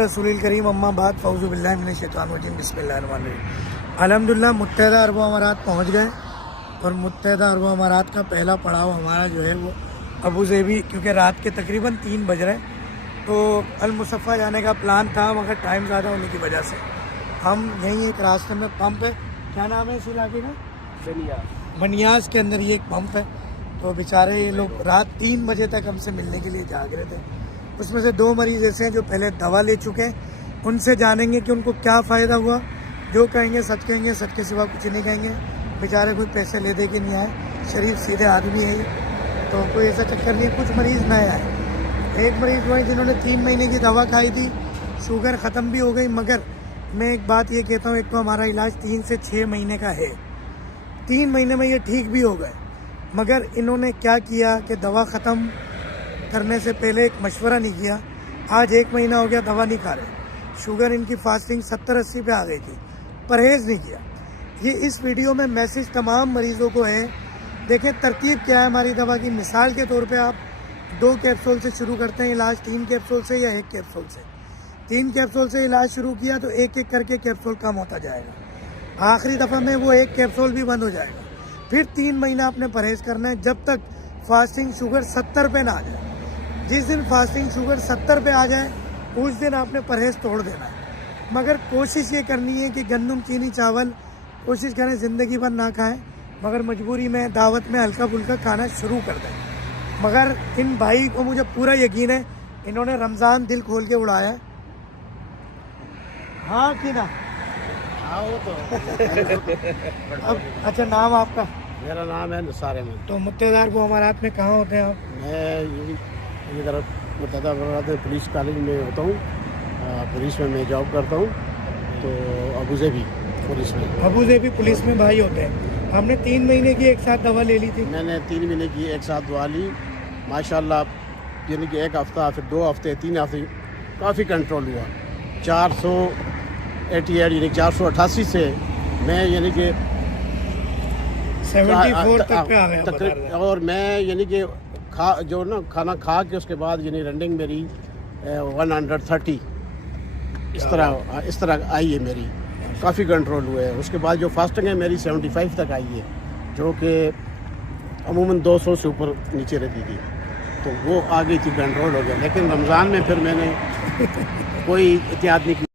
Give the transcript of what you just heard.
रसूल करीम अम्मा बाद फ़ौज़ुबिल्लाहिमिनश्शैतानिर्रजीम बिस्मिल्लाहिर्रहमानिर्रहीम। अल्हम्दुलिल्लाह मुत्तहिदा अरब अमारात पहुँच गए और मुत्तहिदा अरब अमारात का पहला पड़ाव हमारा जो है वो अबू ज़ेबी, क्योंकि रात के तकरीबन 3 बज रहे तो अल मुसफ़ा जाने का प्लान था, मगर टाइम ज़्यादा होने की वजह से हम यहीं एक रास्ते में पंप है, क्या नाम है इस इलाके का, बनियाज के अंदर ये एक पंप है। तो बेचारे ये लोग रात 3 बजे तक हमसे मिलने के लिए जाग रहे थे। उसमें से 2 मरीज़ ऐसे हैं जो पहले दवा ले चुके हैं, उनसे जानेंगे कि उनको क्या फ़ायदा हुआ। जो कहेंगे, सच के सिवा कुछ नहीं कहेंगे। बेचारे कोई पैसे ले दे के नहीं आए, शरीफ सीधे आदमी है ये, तो कोई ऐसा चक्कर नहीं है। कुछ मरीज़ नए आए, एक मरीज़ वही जिन्होंने 3 महीने की दवा खाई थी, शुगर ख़त्म भी हो गई। मगर मैं एक बात ये कहता हूँ, एक तो हमारा इलाज 3 से 6 महीने का है, 3 महीने में ये ठीक भी हो गए। मगर इन्होंने क्या किया कि दवा ख़त्म करने से पहले एक मशवरा नहीं किया। आज 1 महीना हो गया दवा नहीं खा रहे, शुगर इनकी फास्टिंग 70-80 पे आ गई थी, परहेज़ नहीं किया। ये इस वीडियो में मैसेज तमाम मरीज़ों को है। देखें तरतीब क्या है हमारी दवा की। मिसाल के तौर पे आप 2 कैप्सूल से शुरू करते हैं इलाज, 3 कैप्सूल से या 1 कैप्सूल से। 3 कैप्सूल से इलाज शुरू किया तो एक एक करके कैप्सूल कम होता जाएगा, आखिरी दफ़ा में वो 1 कैप्सूल भी बंद हो जाएगा। फिर 3 महीना आपने परहेज़ करना है जब तक फास्टिंग शुगर 70 पे ना आ जाए। जिस दिन फास्टिंग शुगर 70 पे आ जाए उस दिन आपने परहेज़ तोड़ देना है। मगर कोशिश ये करनी है कि गंदम, चीनी, चावल कोशिश करें ज़िंदगी भर ना खाएं, मगर मजबूरी में दावत में हल्का फुल्का खाना शुरू कर दें। मगर इन भाई को मुझे पूरा यकीन है, इन्होंने रमज़ान दिल खोल के उड़ाया है। हाँ कि ना? हाँ वो तो अब अच्छा, नाम आपका? मेरा नाम है निसार अहमद। तो मुत्तहिदा अरब अमारात में कहाँ होते हैं आप? मैं इधर मुत्तहिदा अरब अमारात में पुलिस कॉलेज में होता हूँ, पुलिस में मैं जॉब करता हूँ। तो अबू ज़ेबी पुलिस में। अबू ज़ेबी पुलिस में भाई होते हैं। हमने 3 महीने की एक साथ दवा ले ली थी। मैंने 3 महीने की एक साथ दवा ली, माशाल्लाह। यानी कि 1 हफ़्ता, फिर 2 हफ़्ते, 3 हफ़्ते काफ़ी कंट्रोल हुआ। 488 यानी 488 से मैं यानी कि 74 तक पे आ गया। और मैं यानी कि खाना खा के उसके बाद यानी रनिंग मेरी 130 इस तरह आई है मेरी, काफ़ी कंट्रोल हुआ है। उसके बाद जो फास्टिंग है मेरी 75 तक आई है, जो कि अमूमन 200 से ऊपर नीचे रहती थी, तो वो आ गई थी, कंट्रोल हो गया। लेकिन रमज़ान में फिर मैंने कोई एहतियात नहीं की।